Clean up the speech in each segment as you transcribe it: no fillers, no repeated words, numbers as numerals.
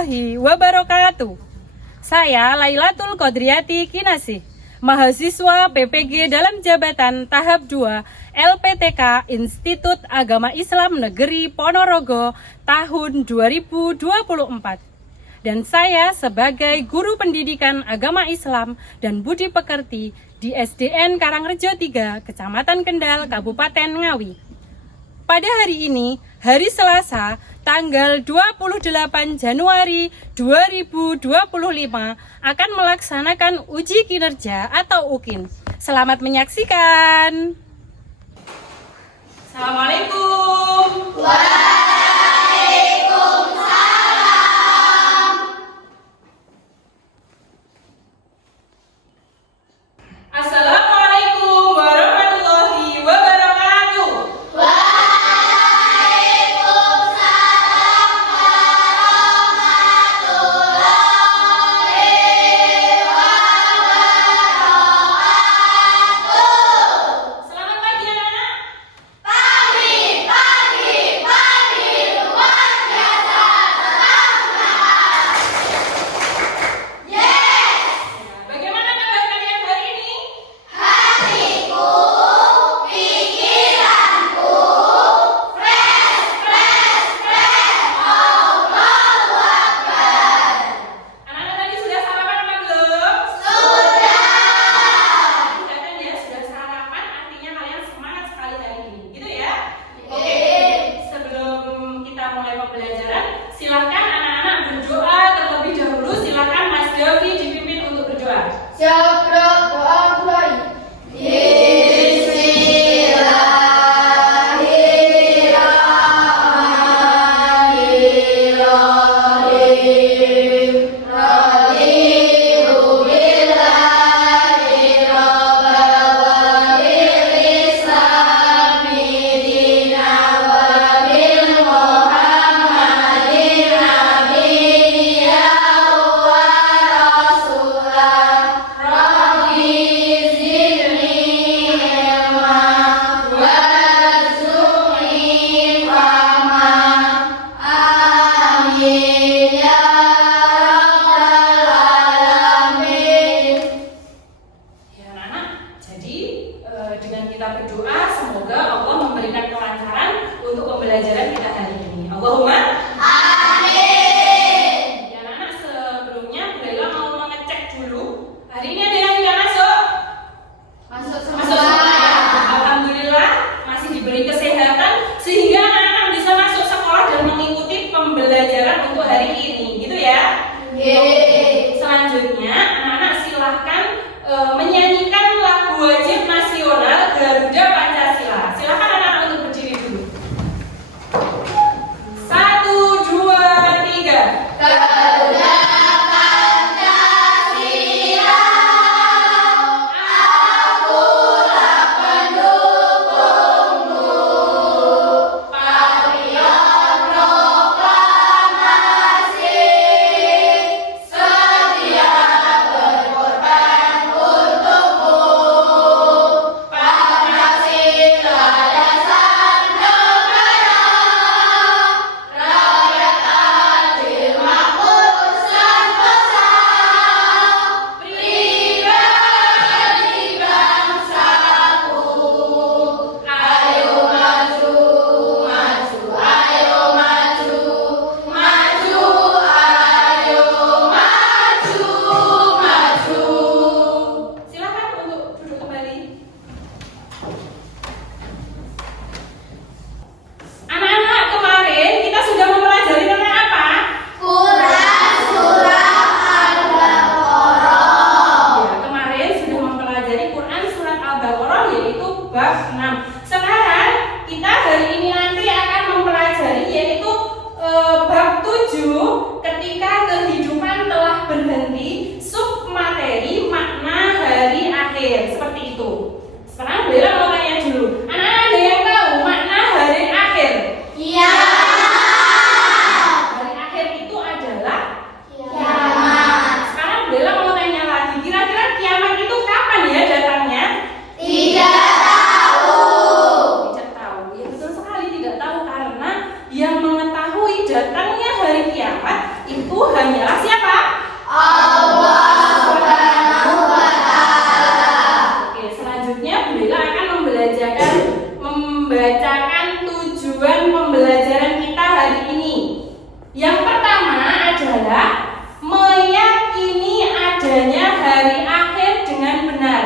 warahmatullahi wabarakatuh. Saya Lailatul Qadriyati Kinasih, mahasiswa PPG dalam jabatan tahap 2 LPTK Institut Agama Islam Negeri Ponorogo tahun 2024. Dan saya sebagai guru pendidikan agama Islam dan budi pekerti di SDN Karangrejo 3, Kecamatan Kendal, Kabupaten Ngawi. Pada hari ini, hari Selasa, tanggal 28 Januari 2025 akan melaksanakan uji kinerja atau UKIN. Selamat menyaksikan. Assalamualaikum. Assalamualaikum warahmatullahi wabarakatuh. Selamat pagi anak-anak. Pagi. hanyalah siapa? Allah Subhanahu wa Ta'ala. Oke, selanjutnya Bu Lela akan membacakan tujuan pembelajaran kita hari ini. Yang pertama adalah meyakini adanya hari akhir dengan benar.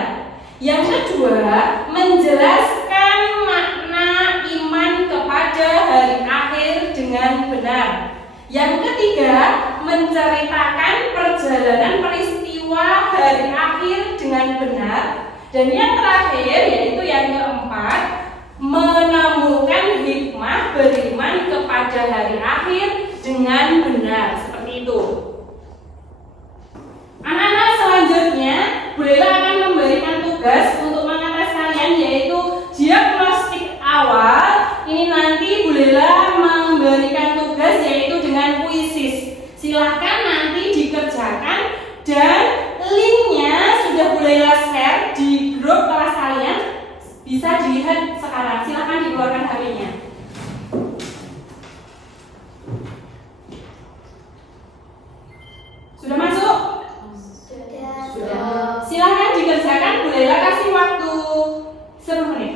Yang kedua, menjelaskan makna iman kepada hari akhir dengan benar. Yang ketiga, menceritakan perjalanan peristiwa hari akhir dengan benar. Dan yang terakhir, yaitu yang keempat, menemukan hikmah beriman kepada hari akhir dengan benar. Seperti itu. Anak-anak, selanjutnya Bu Lela akan memberikan tugas untuk mengetes kalian, yaitu diagnostik awal. Ini nanti Bu Lela memberikan tugas yaitu dengan puisis. Silahkan nanti dikerjakan dan linknya sudah Bu Lela share di grup kelas kalian. Bisa dilihat sekarang. Silahkan dikeluarkan HP-nya. Sudah masuk? Sudah. Silahkan dikerjakan. Bu Lela kasih waktu 10 menit.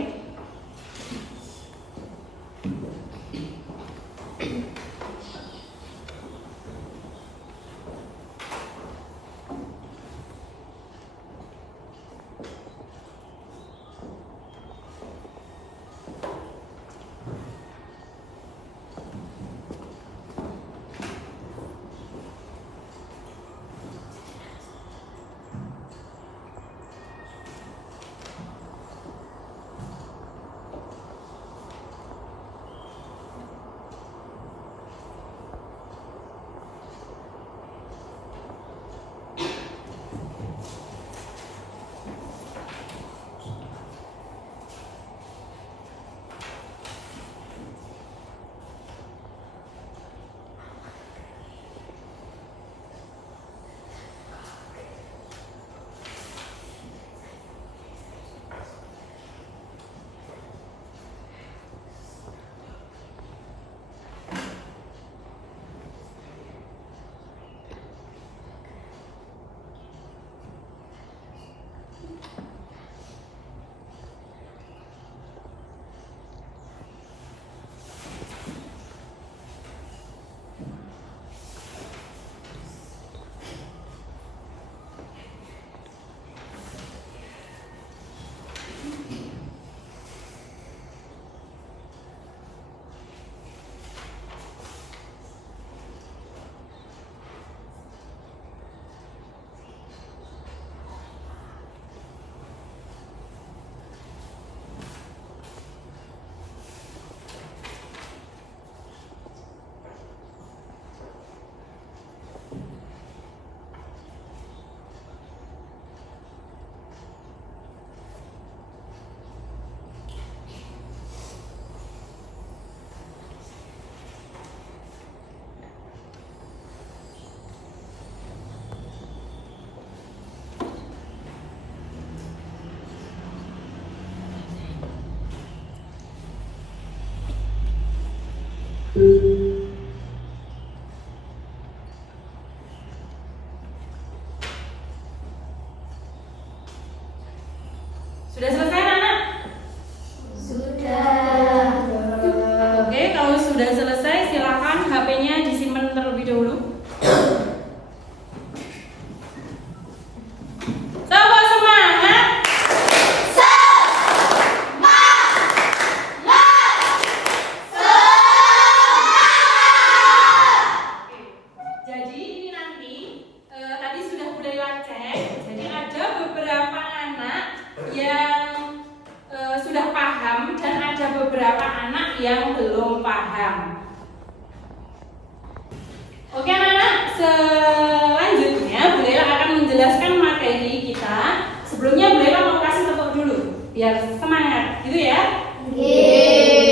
Sudah selesai, anak? Sudah. Oke, kalau sudah selesai silakan HP-nya disimpan terlebih dahulu. Sama semangat. Jadi ini nanti tadi sudah mulai cek. Jadi ada beberapa anak yang sudah paham dan ada beberapa anak yang belum paham. Oke anak-anak, selanjutnya Bu Lela akan menjelaskan materi kita. Sebelumnya Bu Lela mau kasih tepuk dulu biar semangat, gitu ya.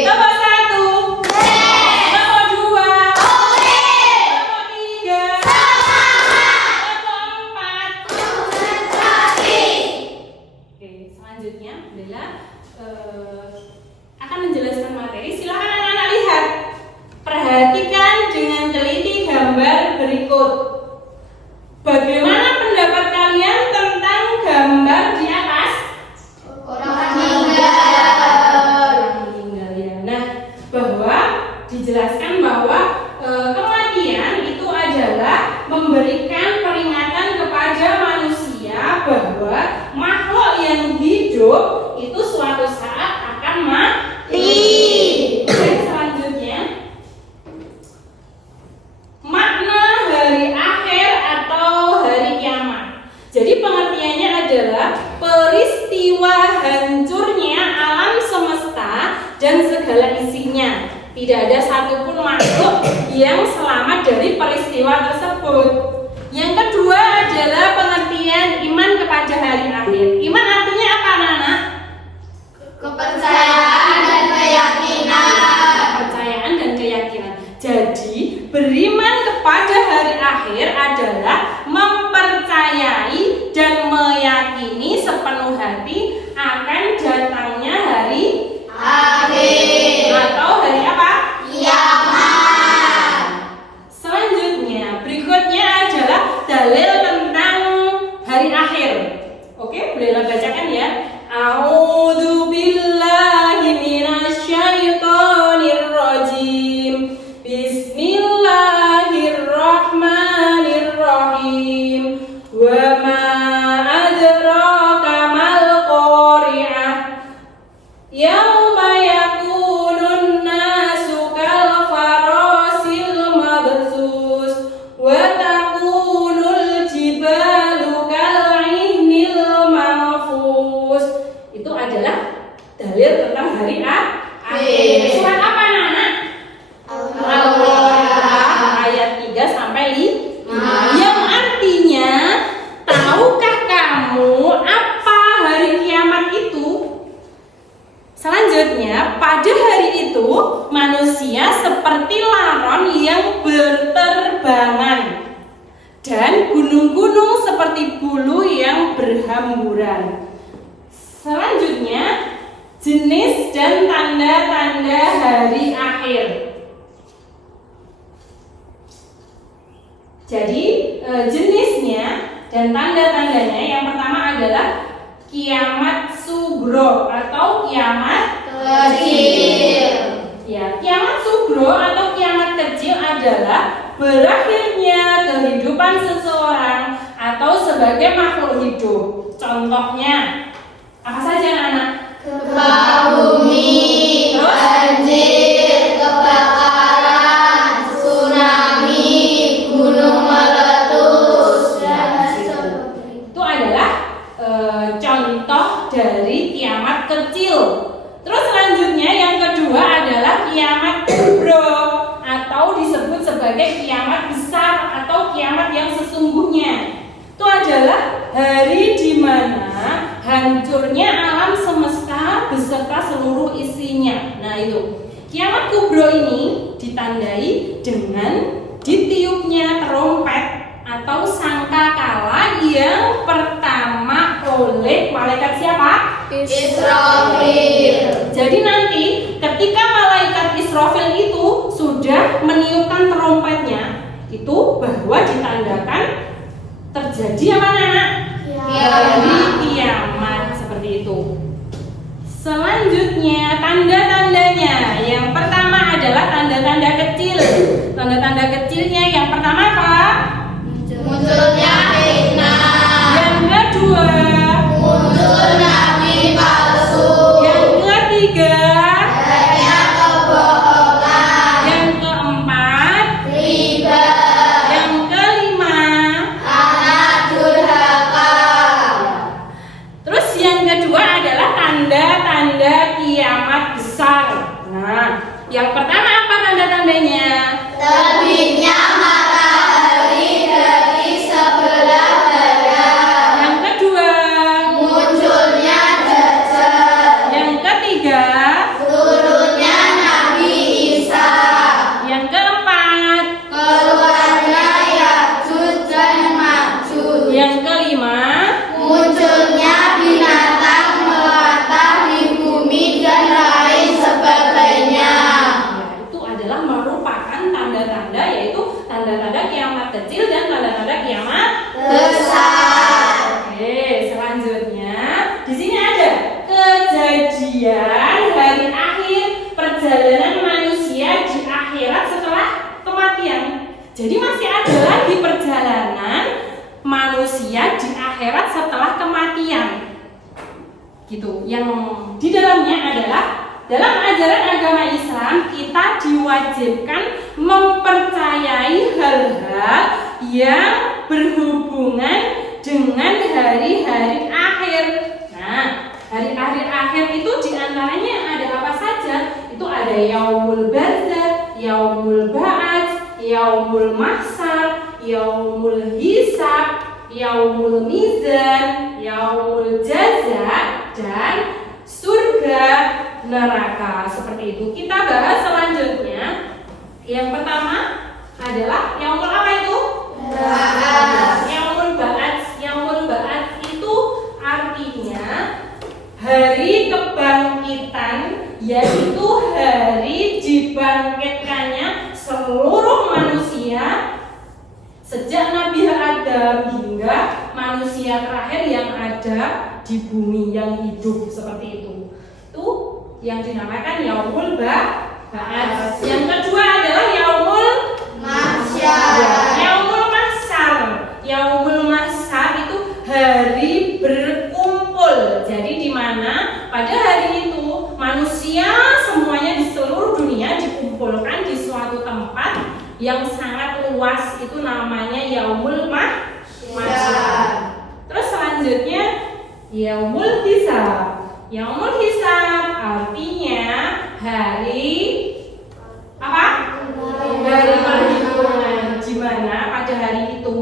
Tepuk 1, tepuk 2, tepuk 3, tepuk 4. Oke, selanjutnya Bu Lela akan menjelaskan materi. Silakan anak-anak lihat. Perhatikan dengan teliti gambar berikut. Bagaimana pendapat kalian tentang gambar di atas? Orang meninggal. Ya. Nah, bahwa dijelaskan bahwa kematian itu adalah memberikan peringatan kepada manusia bahwa makhluk yang hidup itu suatu saat akan mati. Oke, selanjutnya makna hari akhir atau hari kiamat. Jadi pengertiannya adalah peristiwa hancurnya alam semesta dan segala isinya. Tidak ada satupun makhluk yang selamat dari peristiwa tersebut. Yang kedua adalah pengertian iman kepada hari akhir. Iman artinya apa, anak-anak? Kepercayaan dan keyakinan. Kepercayaan dan keyakinan. Jadi beriman kepada hari akhir adalah mempercayai dan meyakini sepenuh hati akan datangnya hari Akhir. atau hari apa? Kiamat. Selanjutnya, berikutnya adalah dalil tentang hari akhir. Oke, boleh bacakan ya. A'udzu billahi minasyaitonir rajim. Bismillahirrahmanirrahim. Wa ma adraka mal qari'ah. Yauma yakunun nasu kal farasil mabsus wa takunul jibalu kal ihnil manfus. Itu adalah dalil tentang hari akhir. Surat apa, anak-anak? Al-Qur'an ayat 3 sampai 5. Yang artinya, tahukah kamu apa hari kiamat itu? Selanjutnya, pada hari itu manusia seperti laron yang berterbangan dan gunung-gunung seperti bulu yang berhamburan. Selanjutnya, jenis dan tanda-tanda hari akhir. Jadi jenisnya dan tanda-tandanya yang pertama adalah kiamat sugro atau kiamat Kecil. ya, kiamat sugro atau kiamat kecil adalah berakhirnya kehidupan seseorang atau sebagai makhluk hidup. Contohnya apa saja, anak-anak? Gempa bumi, banjir, kebakaran, tsunami, gunung meletus, dan sebagainya. Itu adalah contoh dari kiamat kecil. Terus selanjutnya yang kedua adalah kiamat kubro atau disebut sebagai kiamat besar atau kiamat yang sesungguhnya. Itu adalah hari di mana hancurnya alam semesta beserta seluruh isinya. Nah, itu kiamat kubro ini ditandai dengan ditiupnya terompet atau sangkakala yang pertama oleh malaikat siapa? Israfil. Jadi nanti ketika malaikat Israfil itu sudah meniupkan terompetnya, itu bahwa ditandakan terjadi apa, anak? Hari kiamat, seperti itu. Selanjutnya tanda-tandanya. Yang pertama adalah tanda-tanda kecil. Tanda-tanda kecilnya yang pertama apa? Munculnya fitnah. Yang kedua, Muncul nabi palsu. yang ketiga, Adanya kebohongan. yang keempat, Riba. yang kelima. Anak durhaka. Terus yang kedua adalah tanda-tanda kiamat besar. Nah, yang pertama apa tanda-tandanya? Terbitnya matahari dari sebelah barat. Yang kedua, Munculnya dajjal. yang ketiga, Turunnya Nabi Isa. yang keempat, Keluarnya Ya'juj dan Ma'juj. yang kelima. Munculnya binatang melata di bumi dan lain sebagainya. Ya, itu adalah merupakan tanda-tanda, yaitu tanda-tanda kiamat kecil dan pada kiamat besar. Oke, selanjutnya di sini ada kejadian hari akhir perjalanan manusia di akhirat setelah kematian. Jadi masih ada lagi perjalanan manusia di akhirat setelah kematian. Gitu. Yang di dalamnya adalah dalam ajaran agama Islam kita diwajibkan mempercayai hal-hal yang berhubungan dengan hari-hari akhir. Nah, hari-hari akhir itu diantaranya ada apa saja? Itu ada yaumul barzah, yaumul ba'ats, yaumul mahsyar, yaumul hisab, yaumul mizan, yaumul jaza, dan surga neraka. Seperti itu. Kita bahas selanjutnya. Yang pertama adalah yaumul apa itu? Yaumul ba'ats. Yaumul ba'ats itu artinya hari kebangkitan, yaitu hari dibangkitkannya seluruh manusia sejak Nabi Adam hingga manusia terakhir yang ada di bumi yang hidup, seperti itu. Itu yang dinamakan yaumul ba'ats. Yang kedua adalah yaumul Mahsyar. Yaumul mahsyar. Yaumul mahsyar itu hari berkumpul. Jadi di mana pada hari itu manusia semuanya di seluruh dunia dikumpulkan di suatu tempat yang sangat luas, itu namanya yaumul mahsyar. Terus selanjutnya yaumul hisab. Yaumul hisab artinya hari apa? Hari perhitungan, di mana pada hari itu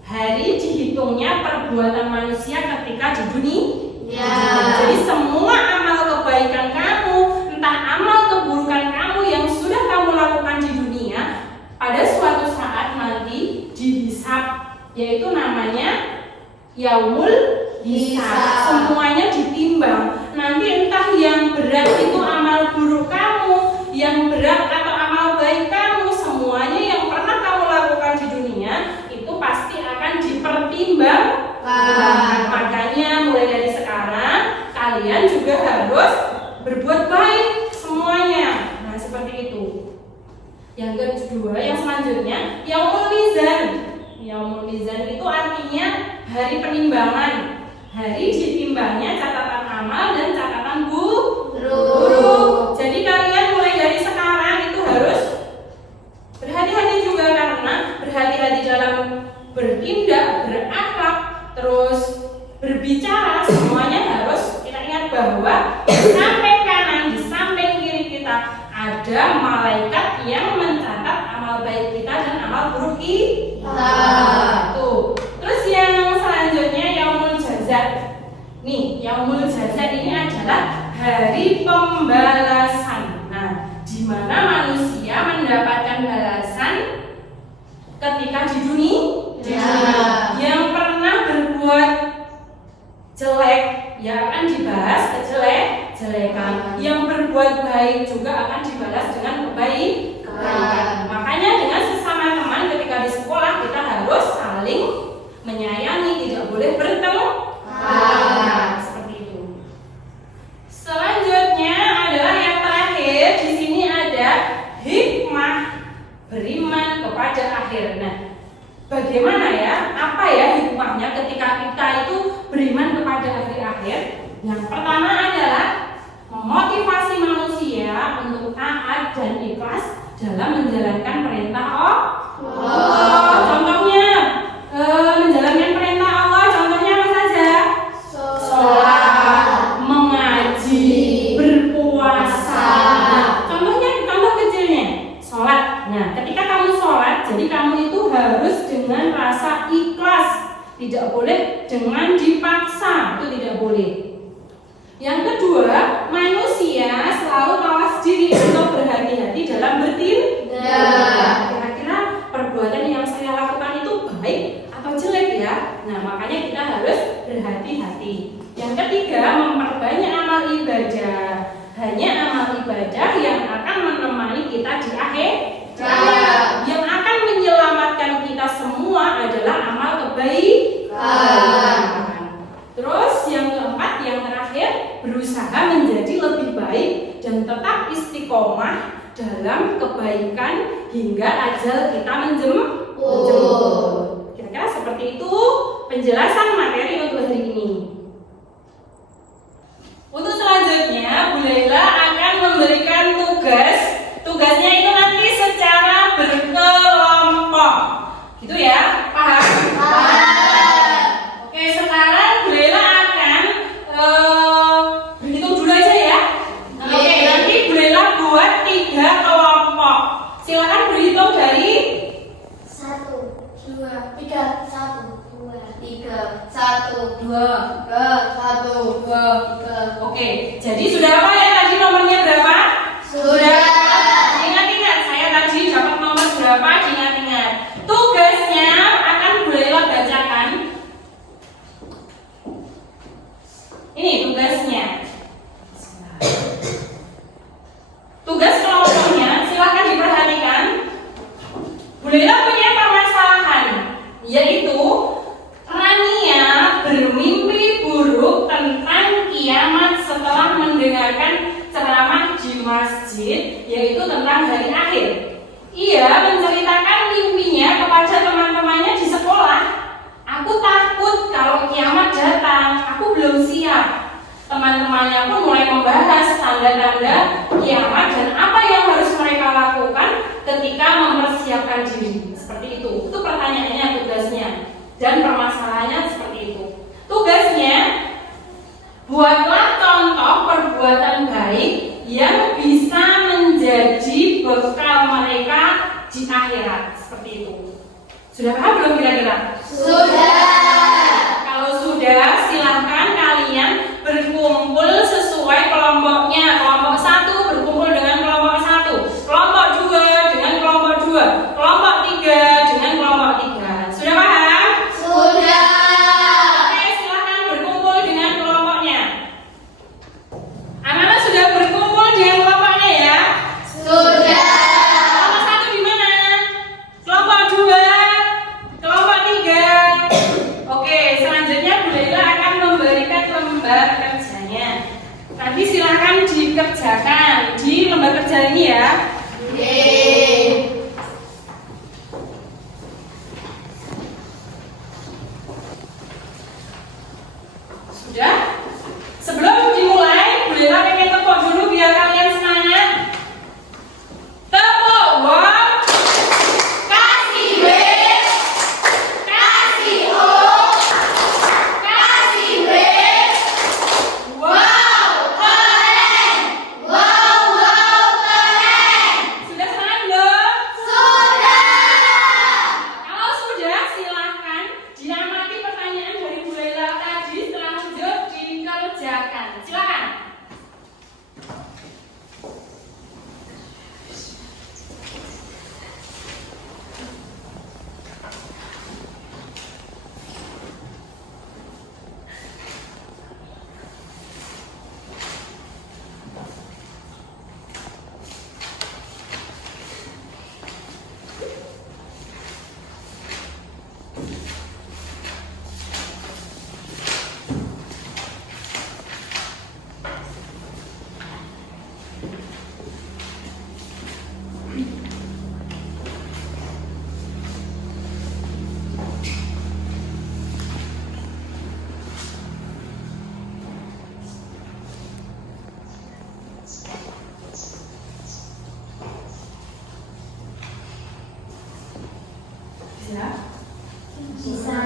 hari dihitungnya perbuatan manusia ketika di dunia. Jadi semua amal kebaikan kamu, entah amal keburukan kamu yang sudah kamu lakukan di dunia, pada suatu saat nanti dihisab, yaitu namanya yaumul hisab. Semuanya ditimbang. Nanti entah yang berat itu amal buruk kamu, yang berat atau amal baik kamu, semuanya yang pernah kamu lakukan di dunia itu pasti akan dipertimbang. Makanya mulai dari sekarang kalian juga harus berbuat baik semuanya. Nah, seperti itu. Yang kedua, yang selanjutnya yaumul mizan. Yaumul mizan itu artinya hari penimbangan. Hari ditimbangnya catatan amal dan catatan buruk. Jadi kalian mulai dari sekarang itu harus berhati-hati juga, karena berhati-hati dalam bertindak, berakhlak, terus berbicara, semuanya harus kita ingat bahwa di samping kanan, di samping kiri kita ada malaikat yang mencatat amal baik kita dan amal buruk kita. Tuh. Terus yang selanjutnya yaumul jazaa. Nih, yaumul jazaa ini adalah hari pembalasan. Nah, di mana manusia mendapatkan balasan ketika di dunia. Yang pernah berbuat jelek ya akan dibahas kejelekan. Yang berbuat baik juga akan dibalas dengan kebaikan. Makanya dengan sesama teman ketika di sekolah kita harus saling menyayangi, tidak boleh bertengkar. Seperti itu. Selanjutnya adalah yang terakhir, di sini ada hikmah beriman kepada akhir. Nah, bagaimana ya? Apa ya hikmahnya ketika kita itu beriman kepada hari akhir? Yang pertama adalah memotivasi manusia untuk taat dan ikhlas dalam menjalankan perintah Allah. Contohnya menjalankan perintah Allah, contohnya apa saja? Sholat, mengaji, berpuasa. Contohnya, contoh kecilnya, sholat. Nah, ketika kamu sholat, jadi kamu itu harus dengan rasa ikhlas, tidak boleh dengan dipaksa, itu tidak boleh. Yang kedua, manusia selalu mawas diri atau berhati-hati dalam bertindak. Kira-kira perbuatan yang saya lakukan itu baik atau jelek ya? Nah, makanya kita harus berhati-hati. Yang ketiga, memperbanyak amal ibadah. Hanya amal ibadah yang akan menemani kita di akhir. Yang akan menyelamatkan kita semua tetap istiqomah dalam kebaikan hingga ajal kita menjemput. Kira-kira seperti itu penjelasan materi untuk hari ini. Untuk selanjutnya, Bu Laila akan memberikan tugas. Tugasnya itu nanti secara berkelompok. Gitu ya? Paham? Oke, sekarang Bu Laila akan berhitung dulu aja ya. Oke, nanti Bu Laila buat 3 kelompok. Silakan berhitung dari 1, 2, 3, 1, 2, 3, 1, 2, 1, 2, 3. Oke, jadi sudah apa ya tadi nomornya berapa? Sudah. Ingat-ingat, saya tadi dapat nomor berapa? Ingat-ingat. Tugasnya akan Bu Laila bacakan. Ini tugasnya. Tugas kelompoknya, silakan diperhatikan. Bu Laila punya permasalahan, yaitu Rania bermimpi buruk tentang kiamat setelah mendengarkan ceramah di masjid, yaitu tentang hari akhir. Ia menceritakan mimpinya kepada teman-temannya di sekolah. Aku takut kalau kiamat datang, aku belum siap. Teman-temannya pun mulai membahas tanda-tanda kiamat dan apa yang harus mereka lakukan ketika mempersiapkan diri. Seperti itu pertanyaannya, tugasnya. Dan permasalahannya seperti itu. Tugasnya, buatlah contoh perbuatan baik yang bisa menjadi bekal mereka di akhirat. Seperti itu. Sudah paham belum kira-kira? Sudah. Kalau sudah, silahkan kalian berkumpul sesuai kelompoknya. Kelompok 1 berkumpul dengan kelompok 1, kelompok 2 dengan kelompok 2, kelompok 3 dengan kelompok 3. Sudah paham? Sudah. Oke, silahkan berkumpul dengan kelompoknya. Anak-anak sudah berkumpul dengan kelompoknya ya? Sudah. Kelompok 1 di mana? Kelompok 2, kelompok 3. Oke, selanjutnya Bu Laila akan memberikan lembar kerjanya. Nanti silahkan dikerjakan di lembar kerja ini ya. Sudah? Sebelum dimulai, Bu Laila pengen tepuk dulu biar kalian semangat. Tepuk, wow. Kasih W, kasih O, kasih W. Wow, keren. Wow, keren. Sudah semangat belum? Sudah. Kalau sudah, silahkan diamati pertanyaan dari Bu Laila tadi setelah lanjut dikerjakan. Silakan. Bisa? Bisa.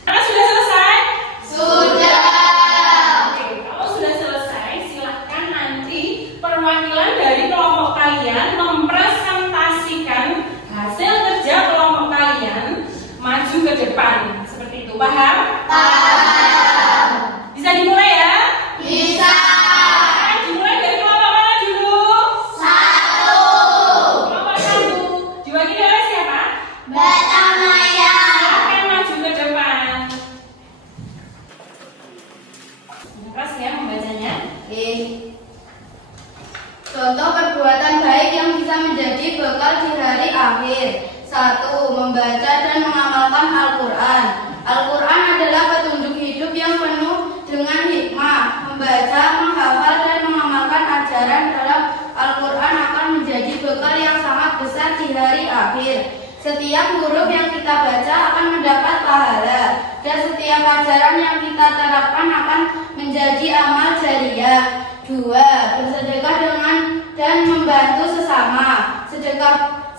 Karena sudah selesai? Sudah. Oke, kalau sudah selesai, silahkan nanti perwakilan dari kelompok kalian mempresentasikan hasil kerja kelompok kalian, maju ke depan. Seperti itu. Paham? Paham. Bisa dimulai ya? Bisa. Dimulai dari kelompok mana dulu? 1. Kelompok 1. Diwakili oleh siapa? Mbak Tamaya. Silakan maju ke depan. Keras ya membacanya. Contoh perbuatan baik yang bisa menjadi bekal di hari akhir. 1. Membaca dan mengamalkan Al-Quran. Al-Quran adalah petunjuk hidup yang penuh dengan hikmah. Membaca, menghafal, dan mengamalkan ajaran dalam Al-Quran akan menjadi bekal yang sangat besar di hari akhir. Setiap huruf yang kita baca akan mendapat pahala, dan setiap ajaran yang kita terapkan akan menjadi amal jariah. 2. Bersedekah dengan dan membantu sesama.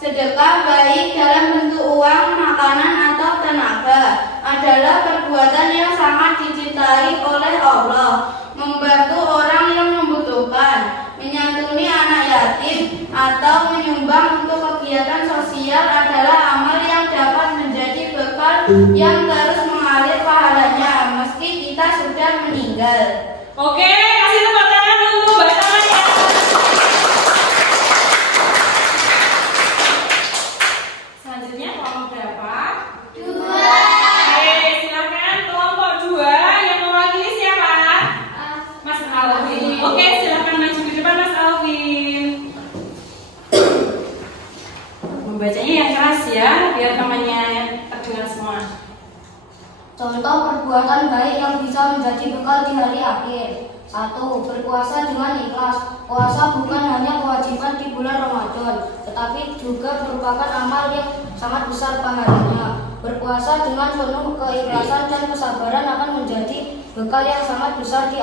Sedekah baik dalam bentuk uang, makanan, atau tenaga adalah perbuatan yang sangat dicintai oleh Allah. Membantu orang yang membutuhkan, menyantuni anak yatim, atau menyumbang untuk kegiatan sosial adalah amal yang dapat menjadi bekal yang terus mengalir pahalanya meski kita sudah meninggal. Oke, kasih tepuk tangan dulu Mbak Tamaya. Selanjutnya kelompok berapa? 2. Oke, silakan kelompok 2 yang mewakili siapa? Mas Alvin. Oke, silakan maju ke depan Mas Alvin. Membacanya yang keras ya, biar temannya terdengar semua. Contoh perbuatan baik yang bisa menjadi bekal di hari akhir. 1. Berpuasa dengan ikhlas. Puasa bukan hanya kewajiban di bulan Ramadan, tetapi juga merupakan amal yang sangat besar pahalanya. Berpuasa dengan penuh keikhlasan dan kesabaran akan menjadi bekal yang sangat besar di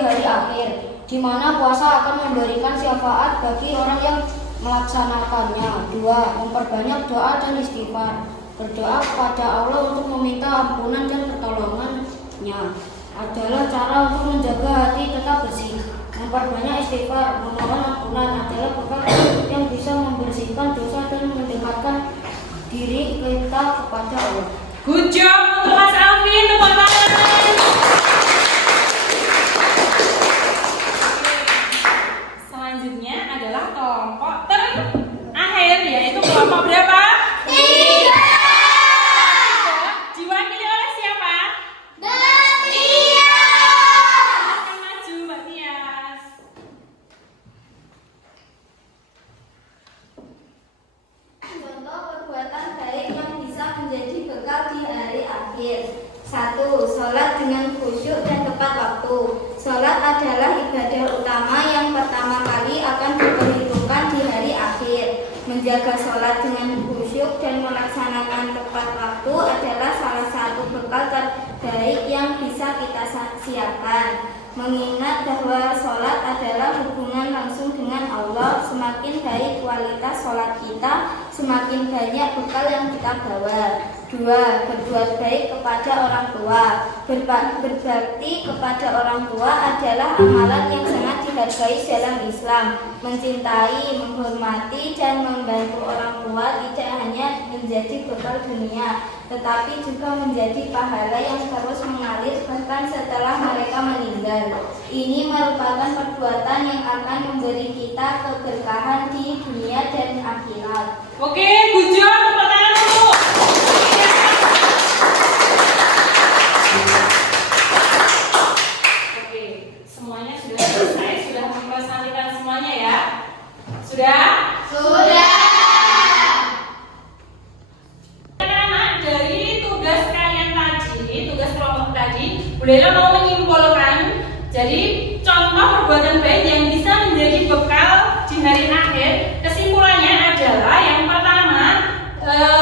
hari akhir, di mana puasa akan memberikan syafaat bagi orang yang melaksanakannya. 2. Memperbanyak doa dan istighfar. Berdoa kepada Allah untuk meminta ampunan dan pertolongannya adalah cara untuk menjaga hati tetap bersih. Memperbanyak istighfar, memohon ampunan adalah bekal yang bisa membersihkan dosa dan mendekatkan diri kita kepada Allah. Good job untuk Mas Alvin, tepuk tangan. Selanjutnya adalah kelompok terakhir, yaitu kelompok berapa? 3. Diwakili oleh siapa? Mbak Silakan maju Mbak Tias. Contoh perbuatan baik yang bisa menjadi bekal di hari akhir. 1. Sholat dengan khusyuk dan tepat waktu. Sholat adalah ibadah utama yang pertama kali akan diperhitungkan di hari akhir. Menjaga sholat dengan khusyuk dan melaksanakan tepat waktu adalah salah satu bekal terbaik yang bisa kita siapkan. Mengingat bahwa sholat adalah hubungan langsung dengan Allah, semakin baik kualitas sholat kita, semakin banyak bekal yang kita bawa. 2. Berbuat baik kepada orang tua. Berbakti kepada orang tua adalah amalan yang sangat dihargai dalam Islam. Mencintai, menghormati, dan membantu orang tua tidak hanya menjadi bekal dunia, tetapi juga menjadi pahala yang terus mengalir bahkan setelah mereka meninggal. Ini merupakan perbuatan yang akan memberi kita keberkahan di dunia dan akhirat. Oke, good job, tepuk tangan dulu. Oke, semuanya sudah selesai, sudah mempresentasikan semuanya ya. Sudah? Sudah. Anak-anak, dari tugas kalian tadi, tugas kelompok tadi, Budela mau menyimpulkan. Jadi contoh perbuatan baik yang bisa menjadi bekal di hari akhir. Kesimpulannya adalah yang pertama,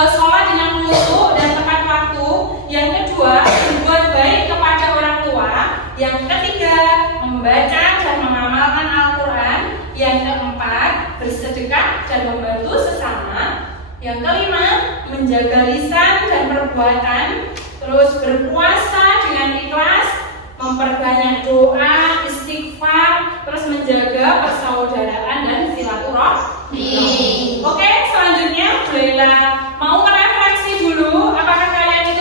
sholat dengan khusyuk dan tepat waktu. Yang kedua, berbuat baik kepada orang tua. Yang ketiga, membaca dan mengamalkan Al-Quran. Yang keempat, bersedekah dan membantu sesama. Yang kelima, menjaga lisan dan perbuatan. Terus berpuasa dengan ikhlas, memperbanyak doa, istighfar, terus menjaga persaudaraan dan silaturahmi. Oke, selanjutnya Budela mau merefleksi dulu. Apakah kalian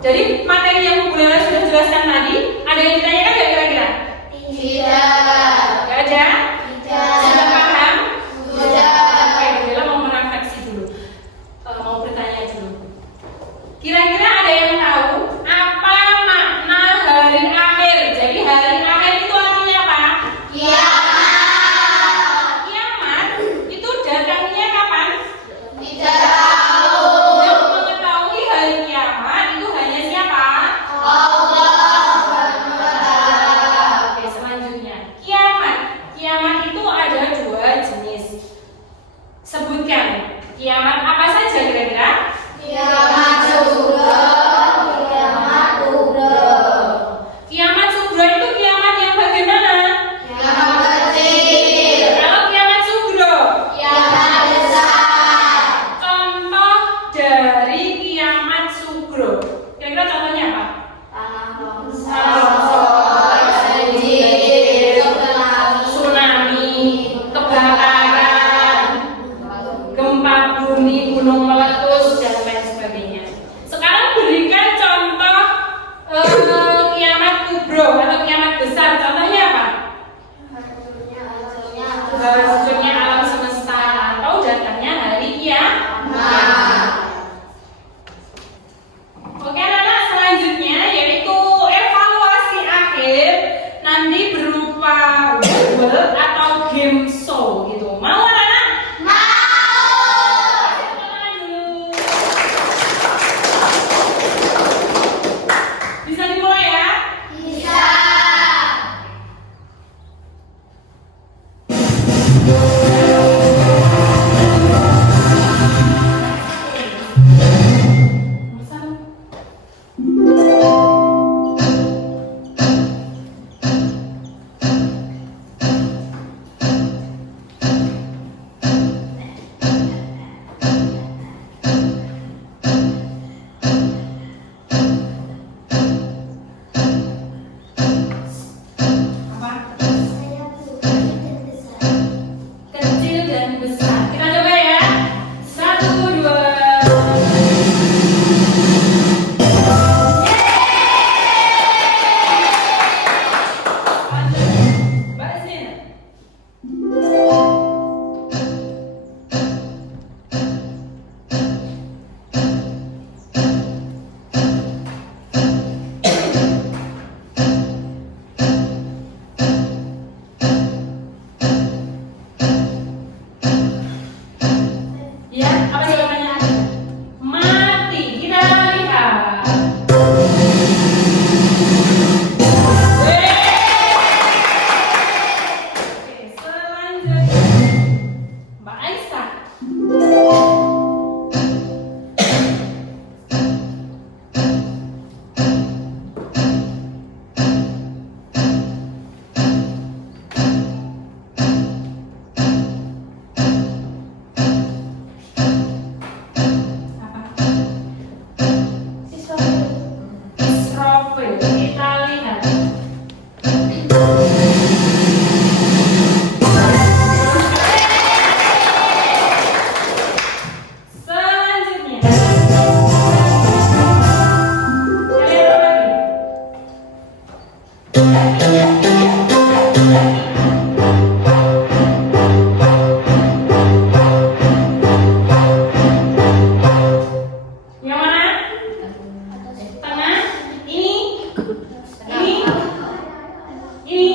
Jadi materi yang Bu Lela sudah jelaskan tadi, ada yang ditanyakan nggak kira-kira? Tidak. Nggak ada? Tidak. Sudah paham? Sudah. Oke, Bu Lela mau merefleksi dulu, mau bertanya dulu. Kira-kira ada yang tahu apa makna hari akhir? Jadi hari akhir itu artinya apa? Kiamat. Kiamat itu datangnya kapan? Tidak tahu. Yang mengetahui hari kiamat itu hanya siapa? Allah Subhanahu wa Ta'ala. Oke, selanjutnya kiamat. Kiamat itu ada dua jenis. Sebutkan kiamat apa saja kira-kira? Kiamat sugro, kiamat kubro. Kiamat sugro itu kiamat yang bagaimana? Kiamat kecil. Kalau kiamat sugro, Kiamat besar. contoh dari kiamat sugro. Kira-kira contohnya apa? Tanah Tanah longsor, banjir, Tsunami, kebakaran, gempa bumi, gunung meletus, dan lain sebagainya. Sekarang berikan contoh kiamat kubro atau kiamat besar. Contohnya apa? Hancurnya alam semesta atau datangnya hari kiamat. Oke anak-anak, selanjutnya yaitu evaluasi akhir nanti berupa word atau game show gitu. Mau anak-anak? Kasih tepuk tangan dulu. Bisa dimulai ya? Bisa. Apa? Kecil dan besar. Kita coba ya. 1, 2. Mbak Zin. Ya, apa jawabannya? Mati. Kita lihat. Oke, selanjutnya Mbak Aisyah. Apa? Israfil. Kita lihat. Selanjutnya. Kalian apa lagi? Yang mana? Tengah? Ini? Ini? Ini?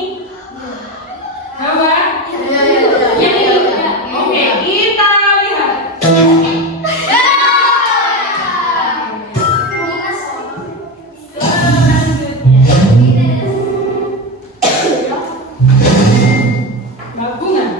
Gambar? Yang ini? Oke, kita lihat. Selanjutnya. Gabungan.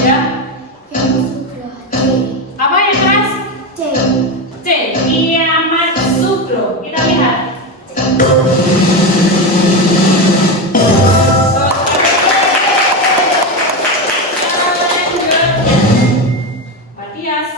Ya. Apa yang keras? C. Kiamat sugro. Kita lihat. Selanjutnya. Mbak Tias.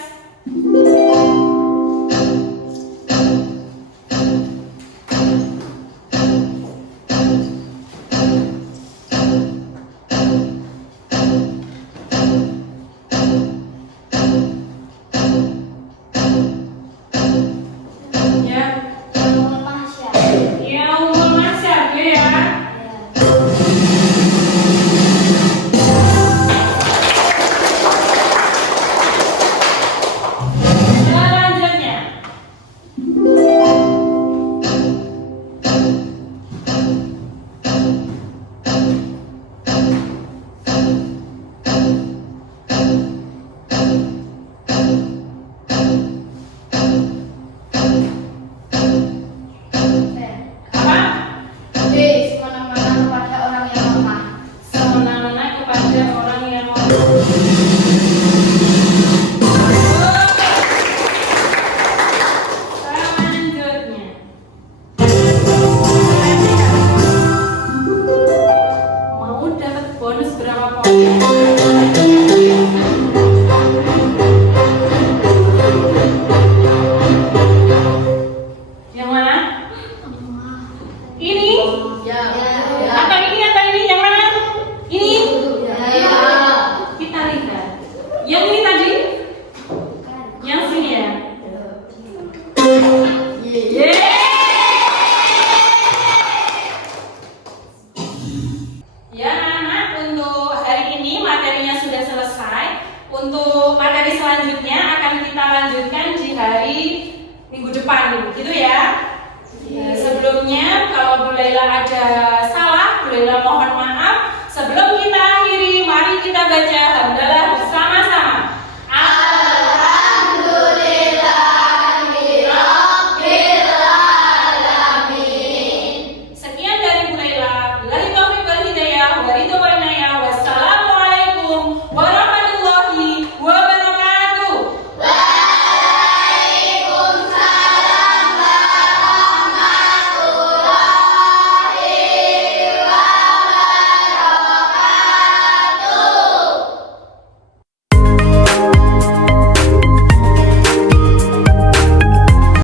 Ini? Atau ini? Atau ini? Yang mana? Ini? Kita lihat. Yang ini tadi? Yang sini ya? Ya anak-anak, untuk hari ini materinya sudah selesai. Untuk materi selanjutnya akan kita lanjutkan di hari minggu depan, gitu ya.